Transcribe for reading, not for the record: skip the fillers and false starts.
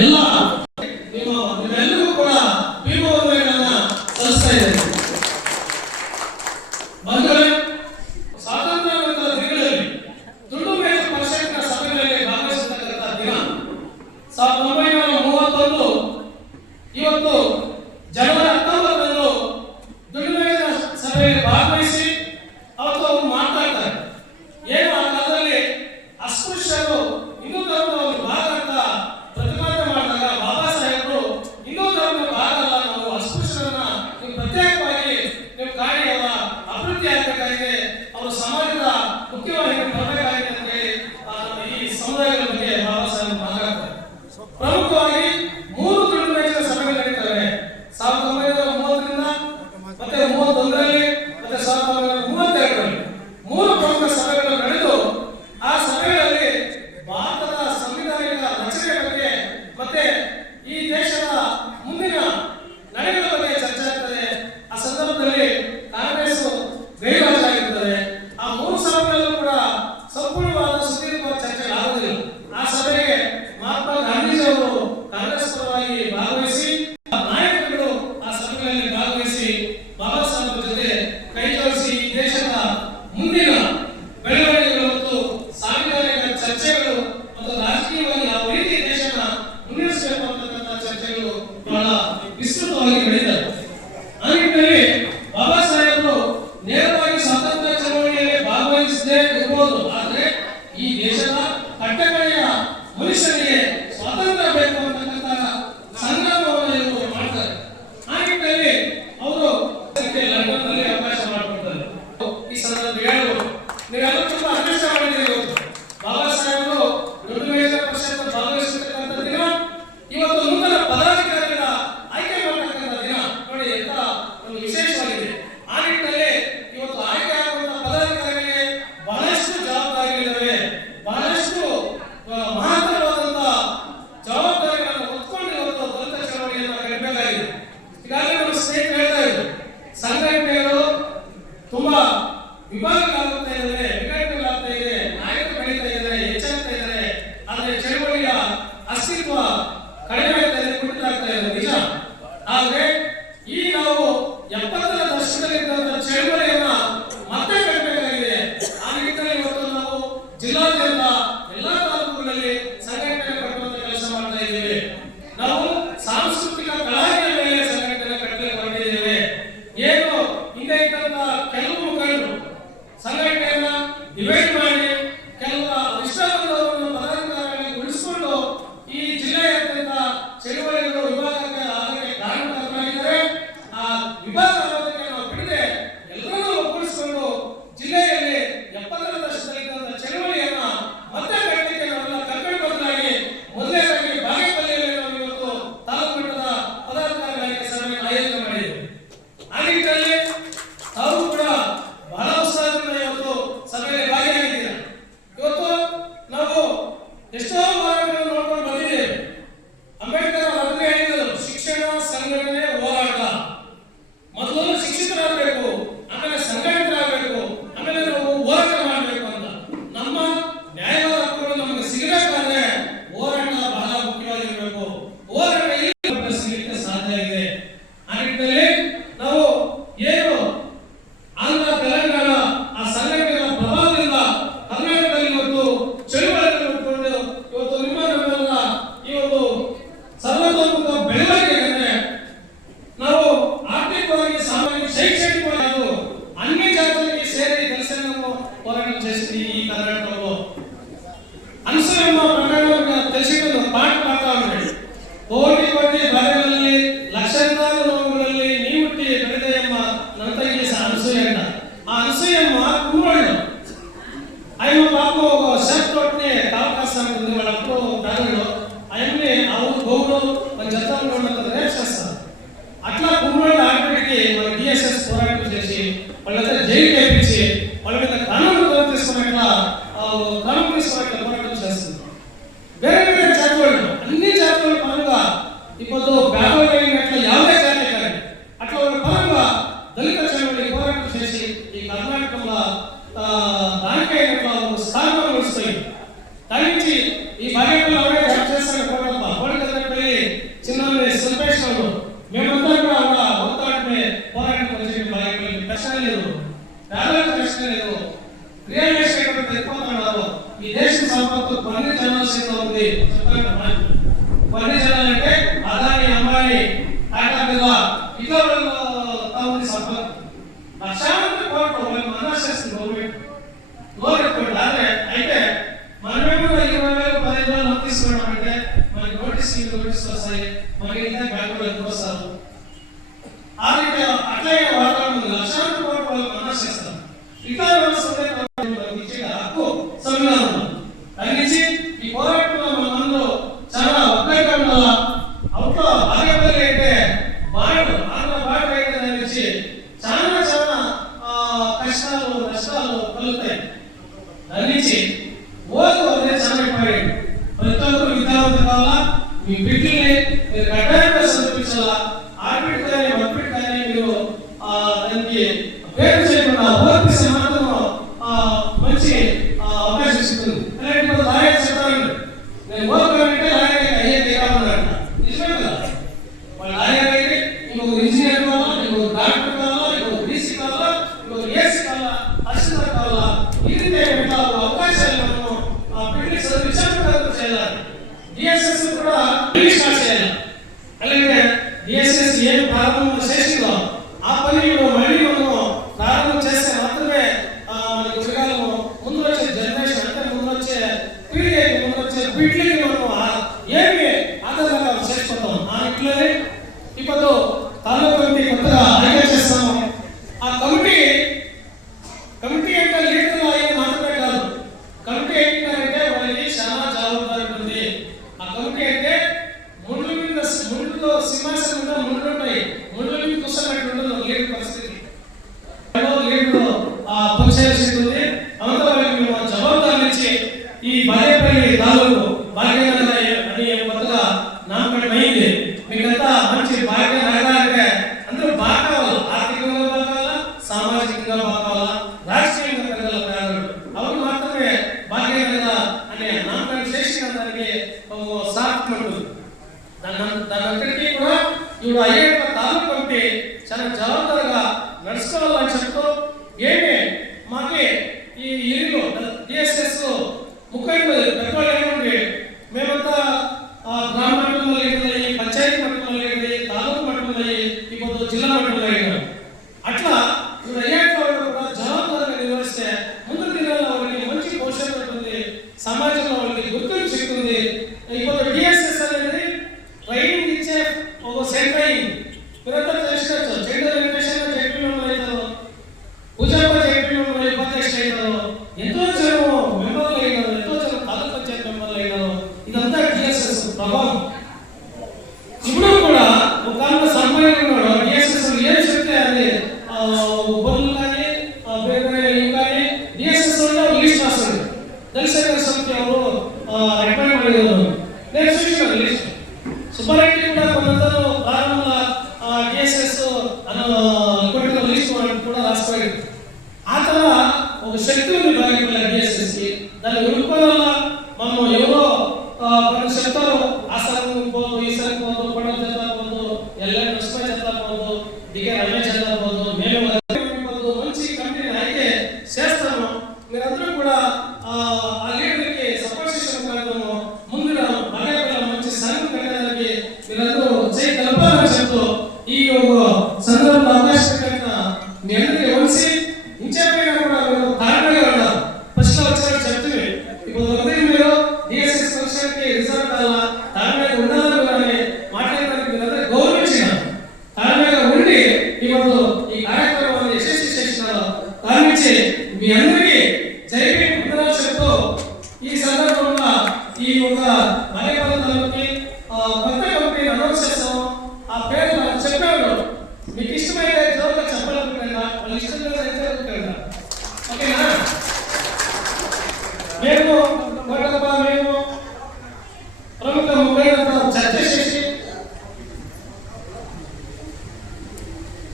ಎಲ್ಲ ನಿಮ್ಮೆಲ್ಲರಿಗೂ ಕೂಡ ಪೀಠೋಪಕರಣಗಳನ್ನ ಸಲ್ಲಿಸ್ತಾ ಇದ್ದೇನೆ. ಬಂಧುಗಳೇ, ಸ್ವಾತಂತ್ರ್ಯ ನಂತರ ದಿನಗಳಲ್ಲಿ ದುಂಡು ಮೇಜು ಪರಿಷತ್ನ ಸಭೆಗಳಲ್ಲಿ ಭಾಗವಹಿಸತಕ್ಕಂಥ ದಿನ 1931. ಇವತ್ತು ಜನವರಿ 19ರಂದು ದುಂಡು ಮೇಜಿನ ಸಭೆಯಲ್ಲಿ ಭಾಗವಹಿಸಿ ಅವತ್ತು ಅವರು ಮಾತಾಡ್ತಾರೆ. ಏನು ಆ ಕಾಲದಲ್ಲಿ ಅಸ್ಪೃಶ್ಯರು ಹಿಂದೂ ಧರ್ಮದ ಒಂದು ಭಾಗ ಅಂತ ಪ್ರತಿಪಾದನೆ ಮಾಡಿದಾಗ ಬಾಬಾ ಸಾಹೇಬರು ಹಿಂದೂ ಧರ್ಮದ ಭಾಗ ಅಲ್ಲ, ನಾವು ಅಸ್ಪೃಶ್ಯರನ್ನ ನೀವು ಪ್ರತ್ಯೇಕವಾಗಿ ನೀವು ಕಾಣಿಯವ ಅಭಿವೃದ್ಧಿ ಆಗಬೇಕಾಗಿದೆ, ಅವರು ಸಮಾಜದ ಮುಖ್ಯವಾಗಿ ಬರಬೇಕಾಗಿದೆ ಅಂತ ಹೇಳಿ ಈ ಸಮುದಾಯದ ಬಗ್ಗೆ ಬಾಬಾ ಸಾಹೇಬ್ ಮಾತಾಡ್ತಾರೆ. ಪ್ರಮುಖವಾಗಿ 3 ದುಂಡು ಮೇಜಿನ ಸಭೆಗಳು ನಡೀತವೆ. 1930ರಿಂದ ಮತ್ತೆ 31ರಲ್ಲಿ ಮತ್ತೆ 1932ರಲ್ಲಿ 3 ಪ್ರಮುಖ ಸಭೆಗಳು ನಡೆದು ಆ ಸಭೆಗಳಲ್ಲಿ ಭಾರತದ ಸಂವಿಧಾನಿಕ ರಚನೆ ಬಗ್ಗೆ ಮತ್ತೆ ಈ ದೇಶದ ಮುಂದಿನ ನಡೆಗಳ ಬಗ್ಗೆ ಚರ್ಚೆ ಆಗ್ತದೆ. ಆ ಸಂದರ್ಭದಲ್ಲಿ ಕಾಂಗ್ರೆಸ್ ಗೈರಾಗಿರುತ್ತದೆ. ಆ 3 ಸಭೆಗಳಲ್ಲೂ ಕೂಡ ಸಂಪೂರ್ಣವಾದ ಸುದೀರ್ಘ ಚರ್ಚೆ ಆಗುವುದಿಲ್ಲ. ಆ ಸಭೆಗೆ ಮಹಾತ್ಮ ಗಾಂಧೀಜಿ ಅವರು ಕಾಂಗ್ರೆಸ್ ಪರವಾಗಿ ಭಾಗವಹಿಸಿ ನಾಯಕರುಗಳು ಆ ಸಭೆಗಳಲ್ಲಿ ಭಾಗವಹಿಸಿ ಬಾಬಾ ಸಾಹೇಬ್ ಜೊತೆ ಕೈ ಜೋಡಿಸಿ ಈ ದೇಶದ ಮುಂದಿನ ಬೆಳವಣಿಗೆಗಳು ಮತ್ತು ಸಾಂವಿಧಾನಿಕ ಚರ್ಚೆಗಳು ಮತ್ತು ರಾಜಕೀಯವಾಗಿ ಯಾವ ರೀತಿ ದೇಶನ ಮುನ್ನಡೆಸಬೇಕು ಅಂತಕ್ಕಂಥ ಚರ್ಚೆಗಳು ಬಹಳ ವಿಸ್ತೃತವಾಗಿ ನಡೆದಿವೆ. ಆ ನಿಟ್ಟಿನಲ್ಲಿ ಬಾಬಾ ಸಾಹೇಬರು ನೇರವಾಗಿ ಸ್ವಾತಂತ್ರ್ಯ ಚಳವಳಿಯಲ್ಲಿ ಭಾಗವಹಿಸದೇ ಇರಬಹುದು, ಆದರೆ ಈ ದೇಶದ ಕಟ್ಟಕಡೆಯ ಮನುಷ್ಯನಿಗೆ ಸ್ವಾತಂತ್ರ್ಯ ಬೇಕು ಅಂತಕ್ಕಂಥ ಸಂಗ್ರಾಮವನ್ನು ಇವರು ಮಾಡ್ತಾರೆ. ಆ ನಿಟ್ಟಿನಲ್ಲಿ ಅವರು ಲಂಡನ್ನಲ್ಲಿ ಅವಕಾಶ ಮಾಡಿಕೊಡ್ತಾರೆ. ಈ ಸಂದರ್ಭ ಹೇಳಬಹುದು, ನೀವೆಲ್ಲರೂ ತುಂಬಾ ಅದೃಷ್ಟ ಮಾಡಿದ್ದೀರಿ. ಬಾಬಾ ಸಾಹೇಬರು ದುಂಡು ಮೇಜಿನ ಪರಿಷತ್ ಭಾಗವಹಿಸತಕ್ಕಂಥ ದಿನ, ಇವತ್ತು ನೂತನ ಪದಾಧಿಕಾರಿಗಳ ಆಯ್ಕೆ ಮಾಡತಕ್ಕಂಥ ದಿನ ನೋಡಿ ಎಂತ ಒಂದು ವಿಶೇಷವಾಗಿದೆ. ಆ ನಿಟ್ಟಿನಲ್ಲಿ ಇವತ್ತು ಆಯ್ಕೆ ಆಗುವಂತಹ ಪದಾಧಿಕಾರಿಗಳಿಗೆ ಬಹಳಷ್ಟು ಜವಾಬ್ದಾರಿಗಳಿದ್ದಾವೆ, ಬಹಳಷ್ಟು ಮಹತ್ತರವಾದಂತಹ ಜವಾಬ್ದಾರಿಗಳನ್ನು ಹೊತ್ಕೊಂಡು ಇವತ್ತು ದಲಿತ ಚಳವಳಿಯನ್ನು ಕಟ್ಟಬೇಕಾಗಿದೆ. ಈಗಾಗಲೇ ನಮ್ಮ ಸ್ನೇಹಿತರು ಹೇಳ್ತಾ ಇದ್ರು, ಸಂಘಟನೆಗಳು ತುಂಬಾ ವಿಭಾಗಗಳಾಗ್ತಾ ಇದ್ದಾರೆ, ವಿಘಟನೆಗಳಾಗ್ತಾ ಇದೆ, ನಾಯಕರು ಬೆಳೀತಾ ಇದ್ದಾರೆ, ಹೆಚ್ಚಾಗ್ತಾ ಇದ್ದಾರೆ, ಆದರೆ ಚಳವಳಿಯ ಅಸ್ತಿತ್ವ ಕಡಿಮೆ ಆಗ್ತಾ ಇದೆ, ಕುಂಠಿತ ಆಗ್ತಾ ಇದೆ, ನಿಜ. ಆದ್ರೆ ಈ ನಾವು 70ರ ದಶಕದಲ್ಲಿದ್ದಂತ ಚಳವಳಿಯನ್ನ ಮತ್ತೆ ಕಟ್ಟಬೇಕಾಗಿದೆ. ಆ ನಿಟ್ಟಿನಲ್ಲಿ ಇವತ್ತು ನಾವು ಜಿಲ್ಲಾದ್ಯಂತ ಎಲ್ಲಾ ತಾಲೂಕುಗಳಲ್ಲಿ ಸಂಘಟನೆ ಕಟ್ಟುವಂತ ಕೆಲಸ ಮಾಡ್ತಾ ಇದ್ದೇವೆ. ನಾವು ಸಾಂಸ್ಕೃತಿಕ ಕಲಾವಿದರ ಮೇಲೆ ಸಂಘಟನೆ ಕಟ್ಟಲಿಕ್ಕೆ ಹೊರಟಿದ್ದೇವೆ. ಏನು ಹಿಂದೆ ಇದ್ದಂತ ಕೆಲವು ಮುಖಂಡರು ಸಂಘಟನೆಯನ್ನ ಡಿವೈಡ್ ಮಾಡಿ ಕೆಲವು ಇಷ್ಟ ಬಂದವರನ್ನು ಪದಾಧಿಕಾರಿಗಳನ್ನು ಉಳಿಸಿಕೊಂಡು ಈ ಜಿಲ್ಲೆಯಾದ್ಯಂತ ಚಳುವಳಿಗಳು ವಿಭಾಗಕ್ಕೆ ಆಗಕ್ಕೆ ಕಾರಣಕರ್ತರಾಗಿದ್ದಾರೆ. ಆ ವಿಭಾಗ ಆಗೋದಕ್ಕೆ ನಾವು ಬಿಡದೆ ಎಲ್ಲರನ್ನೂ ಒಗ್ಗೂಡಿಸಿಕೊಂಡು ಜಿಲ್ಲೆಯಲ್ಲಿ 70ರ ದಶಕದಲ್ಲಿದ್ದಂತ ಚಳುವಳಿಯನ್ನ ಮತ್ತೆ ಕಟ್ಟಲಿಕ್ಕೆ ನಾವೆಲ್ಲ ಕಲ್ಪನೆಬದ್ಧರಾಗಿ ಮೊದಲನೇದಾಗಿ ಬಾಗೇಪಲ್ಲಿಯಲ್ಲಿ ನಾವು ಇವತ್ತು ತಾಲೂಕು ಮಟ್ಟದ ಪದಾಧಿಕಾರಿಗಳ ಆಯ್ಕೆ ಸಭೆಯನ್ನು ಆಯೋಜನೆ ಮಾಡಿದ್ದೇವೆ. ಆ ನಿಟ್ಟಿನಲ್ಲಿ ತಾವು ಕೂಡ ಬಹಳ ಉತ್ಸಾಹದಿಂದ ಇವತ್ತು ಸಭೆಯಲ್ಲಿ ಭಾಗಿಯಾಗಿದ್ದೀರಾ. ಇವತ್ತು ನಾವು ಎಷ್ಟೋ ಹೋರಾಟಗಳನ್ನು ನೋಡ್ಕೊಂಡು ಬಂದಿದ್ದೇವೆ. ಅಂಬೇಡ್ಕರ್ ಅವರು ಅದನ್ನೇ ಹೇಳಿದರು, ಶಿಕ್ಷಣ, ಸಂಘಟನೆ, ಹೋರಾಟ. ಮೊದಲು ಶಿಕ್ಷಿತರಾಗಬೇಕು, ಆಮೇಲೆ ಸಂಘಟಿತರಾಗಬೇಕು, ಆಮೇಲೆ ನಾವು ಹೋರಾಟ ಮಾಡಬೇಕು ಅಂತ. ನಮ್ಮ ನ್ಯಾಯವಾದ ಹಕ್ಕುಗಳು ನಮಗೆ ಸಿಗಬೇಕಾದ್ರೆ ಹೋರಾಟ ಬಹಳ ಮುಖ್ಯವಾಗಿರಬೇಕು. ಹೋರಾಟ ಇಲ್ಲಿ ಸಿಗಲಿಕ್ಕೆ ಸಾಧ್ಯ ಇದೆ. ಆ ನಿಟ್ಟಿನಲ್ಲಿ ನಾವು ಏನು ಆಂಧ್ರ, ತೆಲಂಗಾಣ ಆ ಸಂಘಟನೆಗಳ ಪ್ರಭಾವದಿಂದ ಕರ್ನಾಟಕದಲ್ಲಿ ಇವತ್ತು ಚಳುವಳಿಯನ್ನು ಇಟ್ಕೊಂಡು ಇವತ್ತು ನಮ್ಮೆಲ್ಲ ಈ ಒಂದು ಸರ್ವತೋಮುಖ ಬೆಳವಣಿಗೆ ನಾವು ಆರ್ಥಿಕವಾಗಿ, ಸಾಮಾಜಿಕ, ಶೈಕ್ಷಣಿಕವಾಗಿ ಅನ್ಯ ಜಾತಿಗಳಿಗೆ ಸೇರಿ ಕೆಲಸವನ್ನು ಹೋರಾಟ చేసింది ಈ ಕರ್ನಾಟಕವು. ಅನುಸೂಯಮ್ಮ ಪ್ರಕರಣವನ್ನು ತಿಳಿಸಿಕೊಂಡು ಪಾಠ ಮಾಡ್ತಾ ಉಂಟು. ಕೋಟಿ ಕೋಟಿ ಬರಗಳಲ್ಲಿ ಲಕ್ಷಾಂತರ ನೋವುಗಳಲ್ಲಿ ನೀ ಹುಟ್ಟಿ ಬೆಳೆದೆಯಮ್ಮ ನನ್ನ ತಂಗಿ ಅನಸೂಯಣ್ಣ. ಆ ಅನಸೂಯಮ್ಮ ಕುಂಬಳ್ಳು ఆయన పాప షర్ట్ తోటి కావకాశం ఉంది. వాళ్ళ అప్పుడు దానిలో ఆయన్ని అవును గౌరవ మన జతంలో ఉన్నంత రేపు చేస్తారు. అట్లా కుమ్మడి ఆడపిడికి మన డిఎస్ఎస్ పోరాటం చేసి వాళ్ళంతా జైలు వేయించి వాళ్ళ మీద కానూను తీసుకున్నట్లా పోరాటం చేస్తుంది. ಬೇರೆ ಬೇರೆ ಜಾತಿಗಳು ಅన్ని ಜಾತಿಗಳ ಪರಂగా ಇವತ್ತು ಬ್ಯಾಗೋಯ್ನట్ల ಯಾವುದೇ ಜಾತಿ కానీ అట్లా వాళ్ళ పరంగా దళిత చಳವಳಿ పోరాటం చేసి ఈ కర్ణాటకలో దానికైనట్ల స్థానం వస్తాయి. దాని నుంచి ఈ బాధ్యతలు అవడే చేస్తాను కొన్ని జనాలంటే అదాని అమ్మాయి టాటా బిర్లా ఇట్లా ఉంది సంపద లక్షాంతర కోట్లు వాళ్ళకి మనసు చేస్తుంది గవర్నమెంట్ లోన్ అయితే మనమేమో 20,000 15,000 తీసుకున్నాం అంటే మనకి నోటీస్ వస్తాయి, మనకి ఇంకా బ్యాంకులకు వస్తారు. ఆ రీతి అట్లే వాతావరణం లక్షాంతర కోట్లు వాళ్ళకి మనసు చేస్తారు. ఇట్లా ఇచ్చే హక్కు సంవిధానం తగ్గించి ఈ పోరాటంలో మనలో చాలా ఒక్కైకం వల్ల అవుట్లో భాగ్యపల్లి అంటే బాయలు ఆంధ్ర బాయలు అయితే దాని నుంచి చాలా చాలా కష్టాలు నష్టాలు కలుగుతాయి. దాని నుంచి ఓటు అనేది చాలా ఇంపార్టెంట్. ప్రతి ఒక్కరు విద్యావంతులు కావాలా, మీ బిడ్డల్ని మీరు కడ్డాయంగా చదివించాలా. ఆడబిడ్డ కానీ మగబిడ్డ కానీ మీరు దానికి పేరు చేయకుండా ఓపిస్తే మాత్రం మంచి అవకాశం ఇస్తుంది. అలాంటి లాయర్ చెప్తాను, నేను ఓపికంటే లాయర్ అయ్యేది కావాలంట. నిజమే కదా, వాళ్ళు లాయర్ అయితే ఇంకొక ఇంజనీర్ కావాలా, ఇంకొక డాక్టర్ కావాలా, ఇంకొక బీసీ కావాలా, ఇంకొక ఏసీ కావాలా, అసిస్టెంట్ కావాలా. ఇది అవకాశాలు మనము బిడ్డకి చదివించాలి చేయాలి. డిఎస్ఎస్ కూడా స్టార్ట్ చేయాలి. అలాగే డిఎస్ఎస్ ఏం ప్రారంభం చేసిందో ఆ పని మళ్ళీ మనము ప్రారంభం చేస్తే మాత్రమే మనకి ఉద్యోగాలు ముందు వచ్చే జనరేషన్ అంటే ముందు వచ్చే పీడికి ముందు వచ్చే బిడ్డలకి మనము ఏమి ఆధారంగా చేసుకుంటాం. ఆ ఇంట్లోనే ఇప్పుడు తాలూకు కమిటీ కొత్తగా ఐక్యం చేస్తాము. ఆ కమిటీ అంటే లీడర్లు అయ్యే మాత్రమే కాదు, కమిటీ ఏంటంటే వాళ్ళకి చాలా జవాబుదారి ఉంటుంది. ఆ కమిటీ అంటే ముందులో సింహాసనం మీద ముందు ఉంటాయి, ముందు మీద కూర్చోబెట్టి ఉండదు లీడర్ పరిస్థితి. లీడర్ పనిచేయాల్సి ఉంది. అంతా వాళ్ళకి మేము జవాబుదారులు ఇచ్చి ఈ బాగేపల్లి తాలూకు భాగ్యనగర అని కొత్తగా నామకరణం అయింది. మీకంతా మంచి భాగ్య నగరాలంటే అందరూ బాగా కావాలి, ఆర్థికంగా బాగా కావాలా, సామాజికంగా బాగా కావాలా, రాజకీయంగా పెద్దల పేదలు అవి మాత్రమే భాగ్యనగర అనే నామకరణం చేసిన దానికి సార్థకం. దానంతటికీ కూడా ఇప్పుడు అయ్యే తాలూకు కమిటీ చాలా జవాబుదారిగా నడుచుకోవాలని చెప్తూ ఏమి మాకి ఈ ఇల్లు డిఎస్ఎస్ 30 పెద్దవాళ్ళు ఏమండి మేమంతా గ్రామ మట్టంలో లేదు, పంచాయతీ మట్టంలో లేదు, తాలూకు మట్టంలో ఇప్పుడు జిల్లా మట్టంలో అయినా అట్లా ఇప్పుడు అయ్యేట్లో కూడా జవాబుదారిగా నిర్వహిస్తే ముందు దినాల్లో వాళ్ళకి మంచి భవిష్యత్తు ఉంటుంది, సమాజంలో వాళ్ళకి గుర్తింపు చెప్తుంది. ఇప్పుడు డిఎస్ఎస్ అనేది ట్రైనింగ్ ఇచ్చే ఒక సెంటర్ మీరంతా తెలుసుకోవచ్చు. చైతన్య వెంకటేశ్వర జడ్పీ మెంబర్ అవుతారు, పూజాప జడ్పీ మెంబర్ ఉపాధ్యక్షులు అవుతారు, ఎంతో జనం మెంబర్లు అయినారు, ఎంతో జనం తాలూకు పంచాయతీ మెంబర్లు అయినారు. ఇదంతా డిఎస్ఎస్ ప్రభావం. ఇప్పుడు కూడా ఒక సంపాదన డిఎస్ఎస్ ఏం చెప్తే అది బొల్లు కానీ కానీ డిఎస్ఎస్ లిస్ట్ రాస్తుంది. దళిత సమితి ఎవరు రికమెండ్ అయ్యారు, నేను చూసిన లిస్ట్. సుబ్బారెడ్డి కూడా కొందరు ప్రారంభంలో డిఎస్ఎస్ కొట్టిన లిస్ట్ కూడా రాసిపోయాడు. ఆ తర్వాత ఒక శక్తి ఉంది బాగా డిఎస్ఎస్కి. దాన్ని ఉరుకోవాల మనం ఎవరో కొన్ని చెప్తారు, ఆ సరం పోదు, ఈ సరం పోదు, కొండ చేద్దాం పోదు, ఎల్లని నష్టపై చేద్దాం పోదు, దిగే రమ్య చేద్దాం పోదు, మేము మంచి కంపెనీ అయితే చేస్తాము. మీరందరూ కూడా ఆ లీడర్కి సపోర్ట్ చేసిన కార్యక్రమం ముందుగా మంచి సంఘం పెట్టడానికి మీరందరూ చేయి కలపాలని చెప్తూ ఈ సందర్భంలో అవకాశం కలిగిన మీ అందరికీ వచ్చి ఇంచేపైనా కూడా మీరు కారణంగా ఉన్నారు. ఫస్ట్ వచ్చినట్టు చెప్తుంది. ఇప్పుడు మీరు డిఎస్ఎస్ ఫంక్షన్కి రిజర్వ్